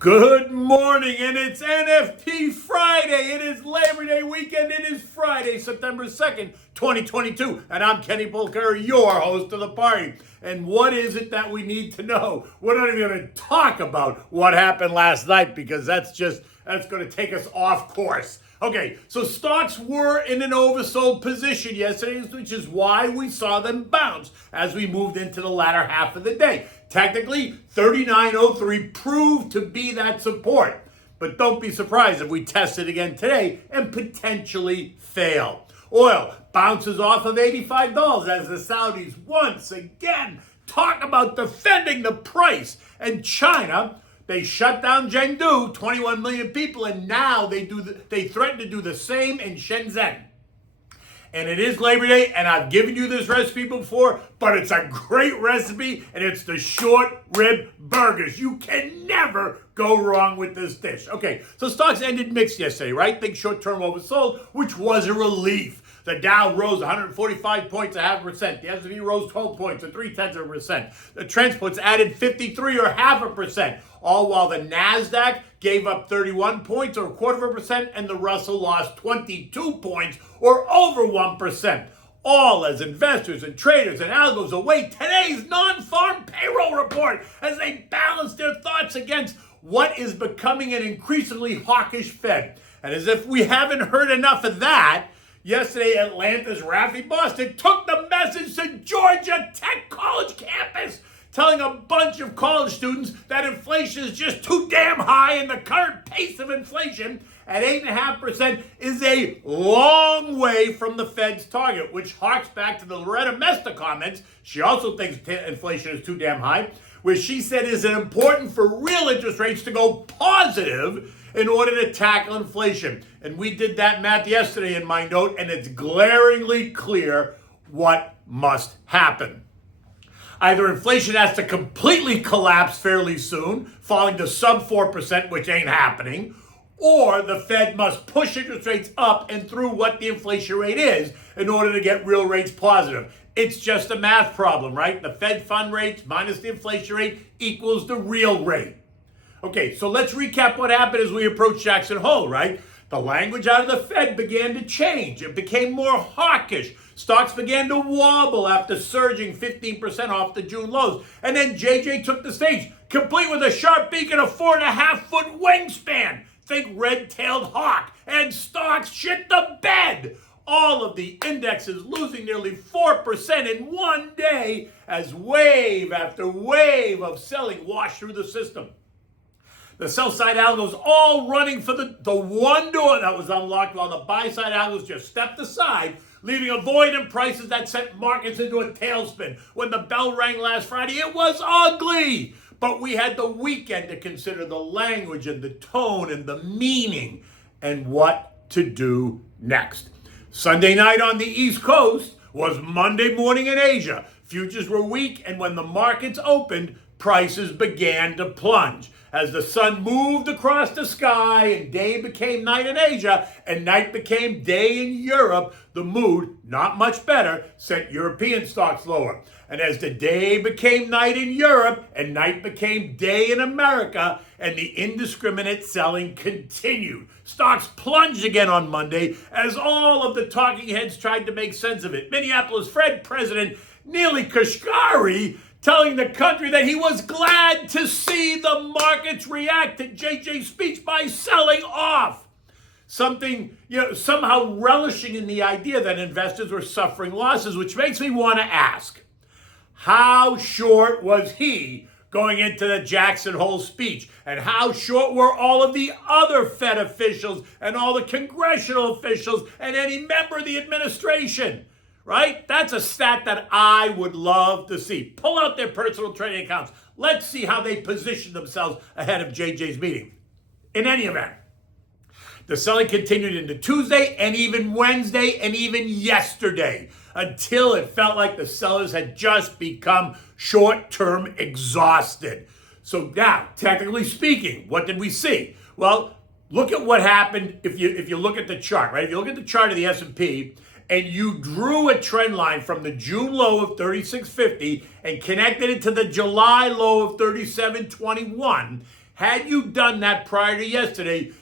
Good morning, and it's NFP Friday. It is Labor Day weekend. It is Friday, September 2nd, 2022. And I'm Kenny Polker, your host of the party. And what is it that we need to know? We're not even going to talk about what happened last night because that's going to take us off course. Okay, so stocks were in an oversold position yesterday, which is why we saw them bounce as we moved into the latter half of the day. Technically, 39.03 proved to be that support. But don't be surprised if we test it again today and potentially fail. Oil bounces off of $85 as the Saudis once again talk about defending the price. And China, they shut down Chengdu, 21 million people, and now they threaten to do the same in Shenzhen. And it is Labor Day, and I've given you this recipe before, but it's a great recipe, and it's the short rib burgers. You can never go wrong with this dish. Okay, so stocks ended mixed yesterday, right? Big short-term oversold, which was a relief. The Dow rose 145 points, 0.5%. The S&P rose 12 points, 0.3%. The Transports added 53 or 0.5%. All while the NASDAQ gave up 31 points or 0.25%, and the Russell lost 22 points or over 1%. All as investors and traders and algos await today's non-farm payroll report as they balance their thoughts against what is becoming an increasingly hawkish Fed. And as if we haven't heard enough of that, yesterday Atlanta's Rafi Boston took the message to Georgia Tech College campus, telling a bunch of college students that inflation is just too damn high and the current pace of inflation at 8.5% is a long way from the Fed's target, which harks back to the Loretta Mester comments. She also thinks inflation is too damn high, where she said it is important for real interest rates to go positive in order to tackle inflation. And we did that math yesterday in my note, and it's glaringly clear what must happen. Either inflation has to completely collapse fairly soon, falling to sub 4%, which ain't happening, or the Fed must push interest rates up and through what the inflation rate is in order to get real rates positive. It's just a math problem, right? The Fed fund rate minus the inflation rate equals the real rate. Okay, so let's recap what happened as we approached Jackson Hole, right? The language out of the Fed began to change. It became more hawkish. Stocks began to wobble after surging 15% off the June lows. And then JJ took the stage, complete with a sharp beak and a 4.5-foot wingspan. Think red-tailed hawk. And stocks shit the bed. All of the indexes losing nearly 4% in one day as wave after wave of selling washed through the system. The sell-side algos all running for the one door that was unlocked while the buy-side algos just stepped aside, leaving a void in prices that sent markets into a tailspin. When the bell rang last Friday, it was ugly. But we had the weekend to consider the language and the tone and the meaning and what to do next. Sunday night on the East Coast was Monday morning in Asia. Futures were weak, and when the markets opened, prices began to plunge. As the sun moved across the sky and day became night in Asia and night became day in Europe, the mood, not much better, sent European stocks lower. And as the day became night in Europe and night became day in America, and the indiscriminate selling continued, stocks plunged again on Monday as all of the talking heads tried to make sense of it. Minneapolis Fed President Neely Kashkari telling the country that he was glad to see the markets react to JJ's speech by selling off. Something, somehow relishing in the idea that investors were suffering losses, which makes me want to ask, how short was he going into the Jackson Hole speech? And how short were all of the other Fed officials and all the congressional officials and any member of the administration? Right? That's a stat that I would love to see. Pull out their personal trading accounts. Let's see how they position themselves ahead of JJ's meeting. In any event, the selling continued into Tuesday and even Wednesday and even yesterday until it felt like the sellers had just become short-term exhausted. So now, technically speaking, what did we see? Well, look at what happened if you look at the chart, right? If you look at the chart of the S&P, and you drew a trend line from the June low of 36.50 and connected it to the July low of 37.21, Had you done that prior to yesterday,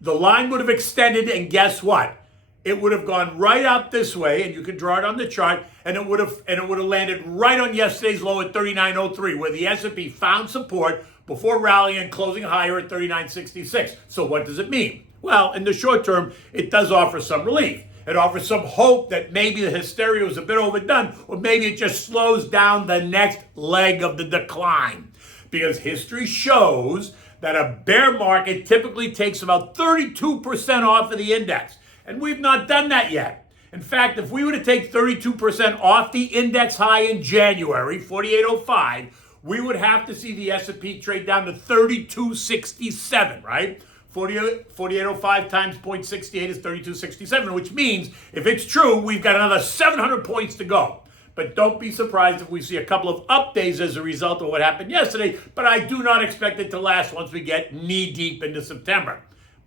the line would have extended, and guess what? It would have gone right up this way, and you can draw it on the chart, and it would have landed right on yesterday's low at 39.03, where the S&P found support before rallying and closing higher at 39.66. So what does it mean? Well, in the short term, it does offer some relief. It offers some hope that maybe the hysteria was a bit overdone, or maybe it just slows down the next leg of the decline. Because history shows that a bear market typically takes about 32% off of the index. And we've not done that yet. In fact, if we were to take 32% off the index high in January, 48.05, we would have to see the S&P trade down to 32.67, right? 48.05 times 0.68 is 32.67, which means if it's true, we've got another 700 points to go. But don't be surprised if we see a couple of up days as a result of what happened yesterday, but I do not expect it to last once we get knee deep into September.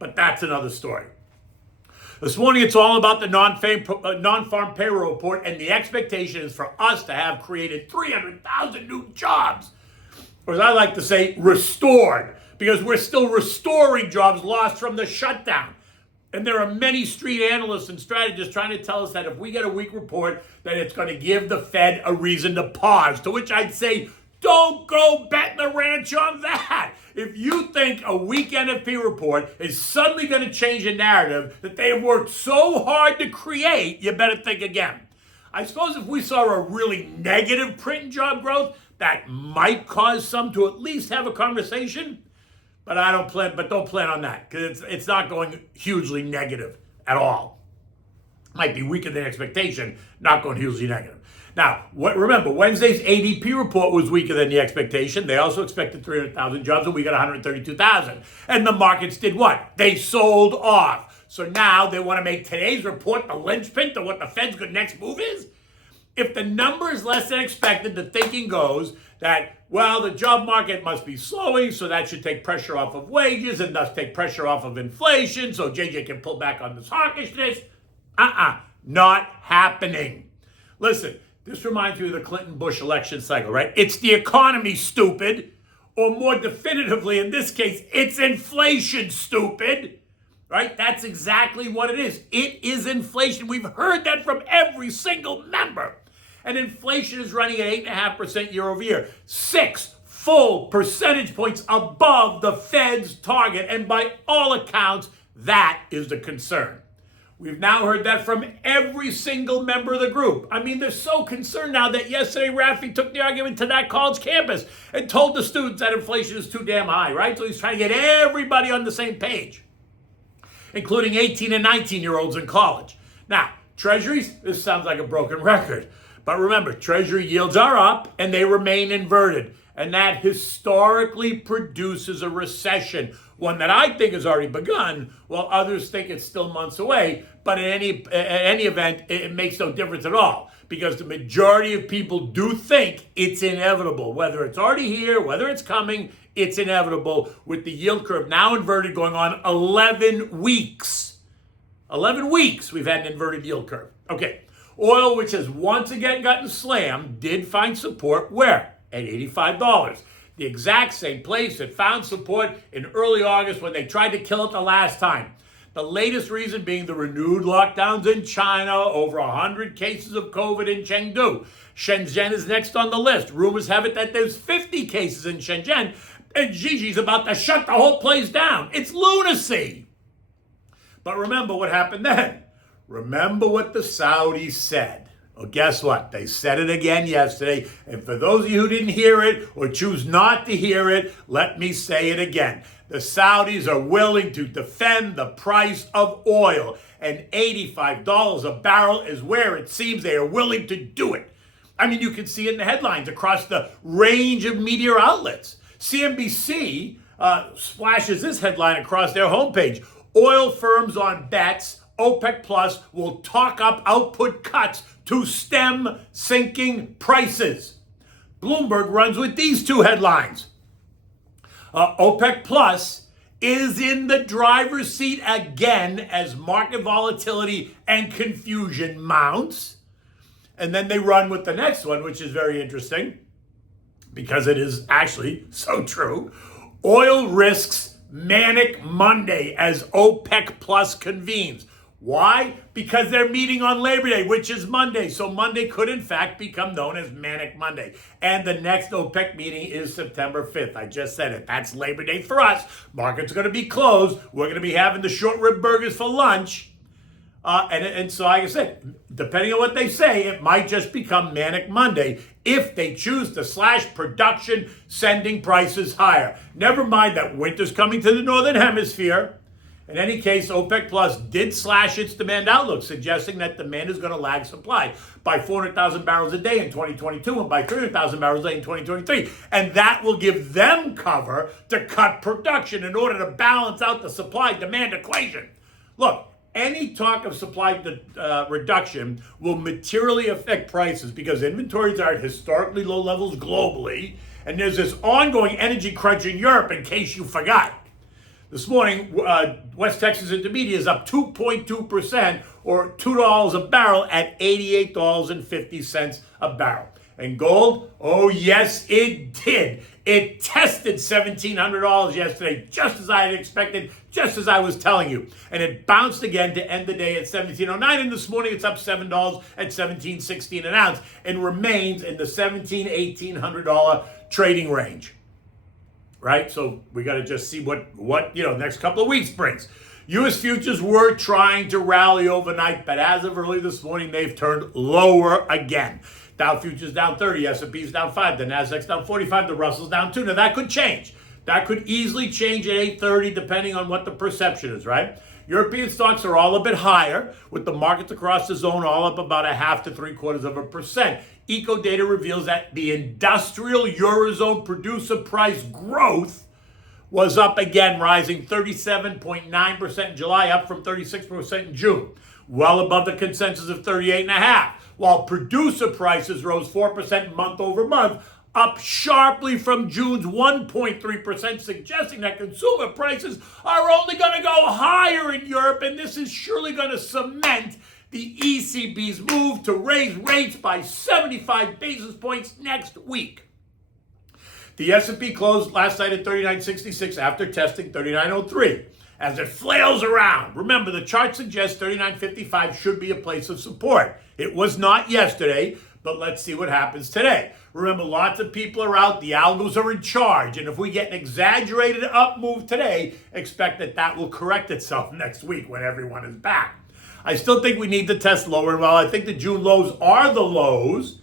But that's another story. This morning, it's all about the non-farm payroll report, and the expectation is for us to have created 300,000 new jobs. Or as I like to say, restored, because we're still restoring jobs lost from the shutdown. And there are many street analysts and strategists trying to tell us that if we get a weak report, that it's going to give the Fed a reason to pause. To which I'd say, don't go betting the ranch on that. If you think a weak NFP report is suddenly going to change a narrative that they have worked so hard to create, you better think again. I suppose if we saw a really negative print in job growth, that might cause some to at least have a conversation. But don't plan on that, because it's not going hugely negative at all. Might be weaker than expectation, not going hugely negative. Now, remember, Wednesday's ADP report was weaker than the expectation. They also expected 300,000 jobs, and we got 132,000. And the markets did what? They sold off. So now they want to make today's report the linchpin to what the Fed's good next move is? If the number is less than expected, the thinking goes that, well, the job market must be slowing, so that should take pressure off of wages and thus take pressure off of inflation, so JJ can pull back on this hawkishness. Not happening. Listen, this reminds me of the Clinton-Bush election cycle, right? It's the economy, stupid. Or more definitively, in this case, it's inflation, stupid. Right? That's exactly what it is. It is inflation. We've heard that from every single member. And inflation is running at 8.5% year over year. 6 full percentage points above the Fed's target. And by all accounts, that is the concern. We've now heard that from every single member of the group. I mean, they're so concerned now that yesterday Rafi took the argument to that college campus and told the students that inflation is too damn high, right? So he's trying to get everybody on the same page, including 18 and 19-year-olds in college. Now, treasuries, this sounds like a broken record. But remember, treasury yields are up and they remain inverted. And that historically produces a recession, one that I think has already begun, while others think it's still months away. But in any event, it makes no difference at all, because the majority of people do think it's inevitable. Whether it's already here, whether it's coming, it's inevitable, with the yield curve now inverted going on 11 weeks. 11 weeks we've had an inverted yield curve. Okay, oil, which has once again gotten slammed, did find support where? At $85. The exact same place it found support in early August when they tried to kill it the last time. The latest reason being the renewed lockdowns in China, over 100 cases of COVID in Chengdu. Shenzhen is next on the list. Rumors have it that there's 50 cases in Shenzhen, and Gigi's about to shut the whole place down. It's lunacy. But remember what happened then. Remember what the Saudis said. Well, guess what? They said it again yesterday. And for those of you who didn't hear it or choose not to hear it, let me say it again. The Saudis are willing to defend the price of oil. And $85 a barrel is where it seems they are willing to do it. I mean, you can see it in the headlines across the range of media outlets. CNBC splashes this headline across their homepage. Oil firms on bets OPEC Plus will talk up output cuts to stem sinking prices. Bloomberg runs with these two headlines. OPEC Plus is in the driver's seat again as market volatility and confusion mounts. And then they run with the next one, which is very interesting because it is actually so true. Oil risks manic Monday as OPEC Plus convenes. Why? Because they're meeting on Labor Day, which is Monday. So Monday could, in fact, become known as Manic Monday. And the next OPEC meeting is September 5th. I just said it. That's Labor Day for us. Market's going to be closed. We're going to be having the short rib burgers for lunch. And so, like I said, depending on what they say, it might just become Manic Monday if they choose to slash production, sending prices higher. Never mind that winter's coming to the Northern Hemisphere. In any case, OPEC Plus did slash its demand outlook, suggesting that demand is going to lag supply by 400,000 barrels a day in 2022 and by 300,000 barrels a day in 2023. And that will give them cover to cut production in order to balance out the supply-demand equation. Look, any talk of supply reduction will materially affect prices because inventories are at historically low levels globally, and there's this ongoing energy crunch in Europe, in case you forgot. This morning, West Texas Intermediate is up 2.2% or $2 a barrel at $88.50 a barrel. And gold, oh yes, it did. It tested $1,700 yesterday, just as I had expected, just as I was telling you. And it bounced again to end the day at $1,709. And this morning, it's up $7 at $1,716 an ounce and remains in the $1,700, $1,800 trading range. Right? So we got to just see what next couple of weeks brings. U.S. futures were trying to rally overnight, but as of early this morning, they've turned lower again. Dow futures down 30, S&P's down 5, the Nasdaq's down 45, the Russell's down 2. Now that could change. That could easily change at 8:30 depending on what the perception is, right? European stocks are all a bit higher, with the markets across the zone all up about 0.5 to 0.75%. Eco data reveals that the industrial Eurozone producer price growth was up again, rising 37.9% in July, up from 36% in June, well above the consensus of 38.5%, while producer prices rose 4% month over month, up sharply from June's 1.3%, suggesting that consumer prices are only going to go higher in Europe, and this is surely going to cement the ECB's move to raise rates by 75 basis points next week. The S&P closed last night at 39.66 after testing 39.03 as it flails around. Remember, the chart suggests 39.55 should be a place of support. It was not yesterday, but let's see what happens today. Remember, lots of people are out. The algos are in charge. And if we get an exaggerated up move today, expect that will correct itself next week when everyone is back. I still think we need to test lower. And while I think the June lows are the lows,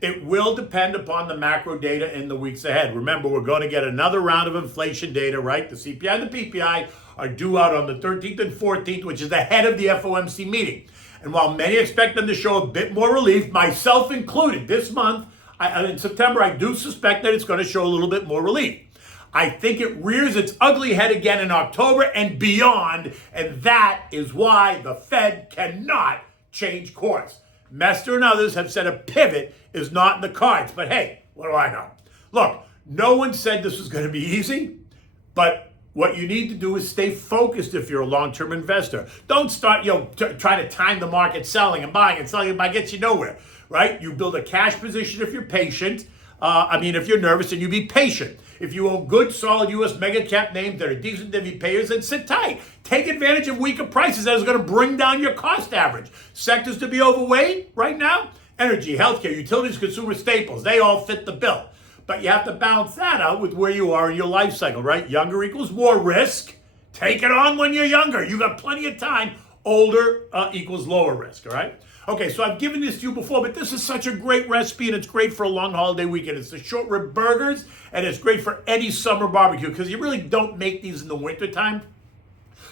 it will depend upon the macro data in the weeks ahead. Remember, we're going to get another round of inflation data, right? The CPI and the PPI are due out on the 13th and 14th, which is ahead of the FOMC meeting. And while many expect them to show a bit more relief, myself included, this month, in September, I do suspect that it's going to show a little bit more relief. I think it rears its ugly head again in October and beyond, and that is why the Fed cannot change course. Mester and others have said a pivot is not in the cards, but hey, what do I know? Look, no one said this was going to be easy, but what you need to do is stay focused if you're a long-term investor. Don't start, try to time the market selling and buying and selling. It might get you nowhere, right? You build a cash position if you're patient. If you're nervous, and you be patient. If you own good, solid U.S. mega cap names that are decent divvy payers, then sit tight. Take advantage of weaker prices that is going to bring down your cost average. Sectors to be overweight right now: energy, healthcare, utilities, consumer staples. They all fit the bill. But you have to balance that out with where you are in your life cycle, right? Younger equals more risk. Take it on when you're younger. You got plenty of time. Older equals lower risk, all right? Okay, so I've given this to you before, but this is such a great recipe, and it's great for a long holiday weekend. It's the short rib burgers, and it's great for any summer barbecue because you really don't make these in the wintertime.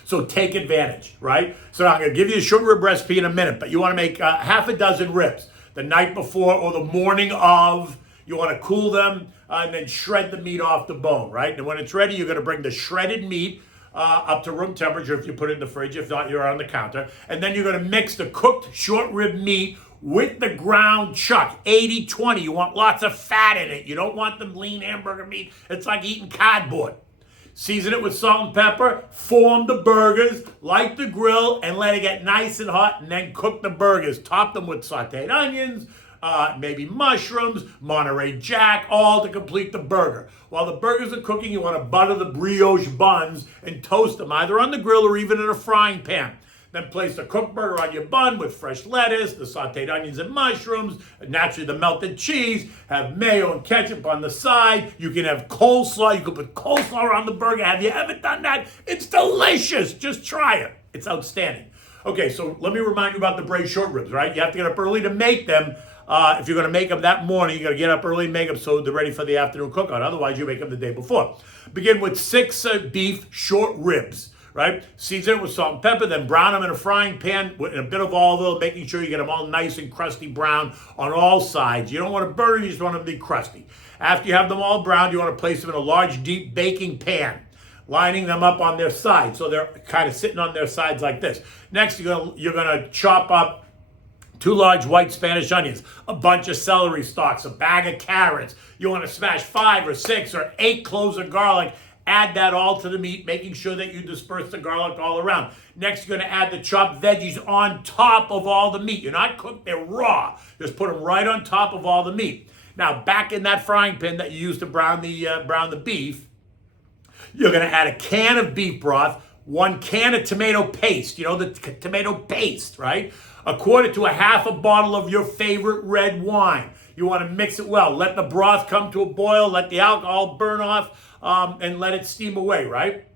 So take advantage, right? So I'm going to give you a short rib recipe in a minute, but you want to make half a dozen ribs the night before or the morning of. You want to cool them and then shred the meat off the bone, right? And when it's ready, you're going to bring the shredded meat up to room temperature if you put it in the fridge. If not, you're on the counter. And then you're going to mix the cooked short rib meat with the ground chuck, 80-20. You want lots of fat in it. You don't want the lean hamburger meat. It's like eating cardboard. Season it with salt and pepper, form the burgers, light the grill, and let it get nice and hot, and then cook the burgers. Top them with sauteed onions, maybe mushrooms, Monterey Jack, all to complete the burger. While the burgers are cooking, you want to butter the brioche buns and toast them either on the grill or even in a frying pan. Then place the cooked burger on your bun with fresh lettuce, the sauteed onions and mushrooms, and naturally the melted cheese. Have mayo and ketchup on the side. You can have coleslaw. You can put coleslaw on the burger. Have you ever done that? It's delicious. Just try it. It's outstanding. Okay, so let me remind you about the braised short ribs, right? You have to get up early to make them. If you're going to make them that morning, you got to get up early and make them so they're ready for the afternoon cookout. Otherwise, you make them the day before. Begin with 6 beef short ribs. Right? Season it with salt and pepper, then brown them in a frying pan with a bit of olive oil, making sure you get them all nice and crusty brown on all sides. You don't want to burn them, you just want them to be crusty. After you have them all browned, you want to place them in a large, deep baking pan, lining them up on their sides. So they're kind of sitting on their sides like this. Next, you're gonna chop up 2 large white Spanish onions, a bunch of celery stalks, a bag of carrots. You want to smash 5 or 6 or 8 cloves of garlic. Add that all to the meat, making sure that you disperse the garlic all around. Next, you're going to add the chopped veggies on top of all the meat. You're not cooked, they're raw. Just put them right on top of all the meat. Now, back in that frying pan that you used to brown the beef, you're going to add a can of beef broth, 1 can of tomato paste, the tomato paste, right? A quarter to a half a bottle of your favorite red wine. You want to mix it well. Let the broth come to a boil, let the alcohol burn off, and let it steam away, right?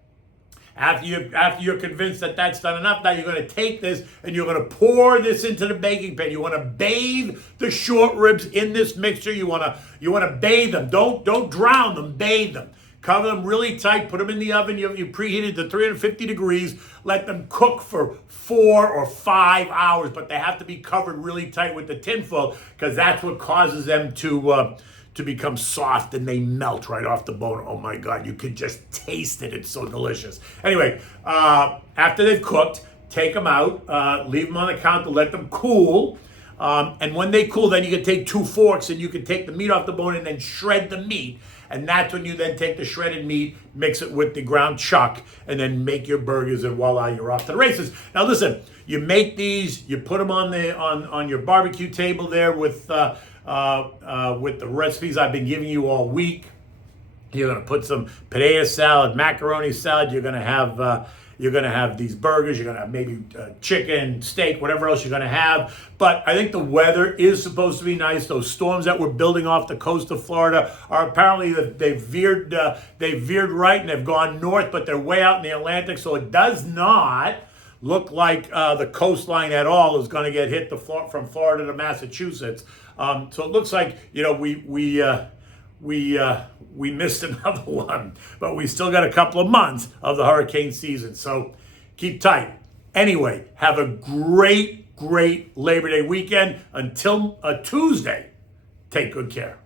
After you're convinced that that's done enough, now you're going to take this and you're going to pour this into the baking pan. You want to bathe the short ribs in this mixture. You want to bathe them. Don't drown them. Bathe them. Cover them really tight. Put them in the oven. You preheated to 350 degrees. Let them cook for 4 or 5 hours, but they have to be covered really tight with the tinfoil because that's what causes them to become soft and they melt right off the bone. Oh my God, you can just taste it. It's so delicious. Anyway, after they've cooked, take them out, leave them on the counter, let them cool. And when they cool, then you can take 2 forks and you can take the meat off the bone and then shred the meat. And that's when you then take the shredded meat, mix it with the ground chuck, and then make your burgers, and voila, you're off to the races. Now listen, you make these, you put them on your barbecue table there with the recipes I've been giving you all week. You're going to put some potato salad, macaroni salad. You're going to have these burgers. You're going to have maybe chicken, steak, whatever else you're going to have. But I think the weather is supposed to be nice. Those storms that were building off the coast of Florida are apparently they've veered right and they've gone north, but they're way out in the Atlantic. So it does not look like the coastline at all is going to get hit from Florida to Massachusetts. So it looks like we missed another one, but we still got a couple of months of the hurricane season. So keep tight. Anyway, have a great Labor Day weekend. Until Tuesday, take good care.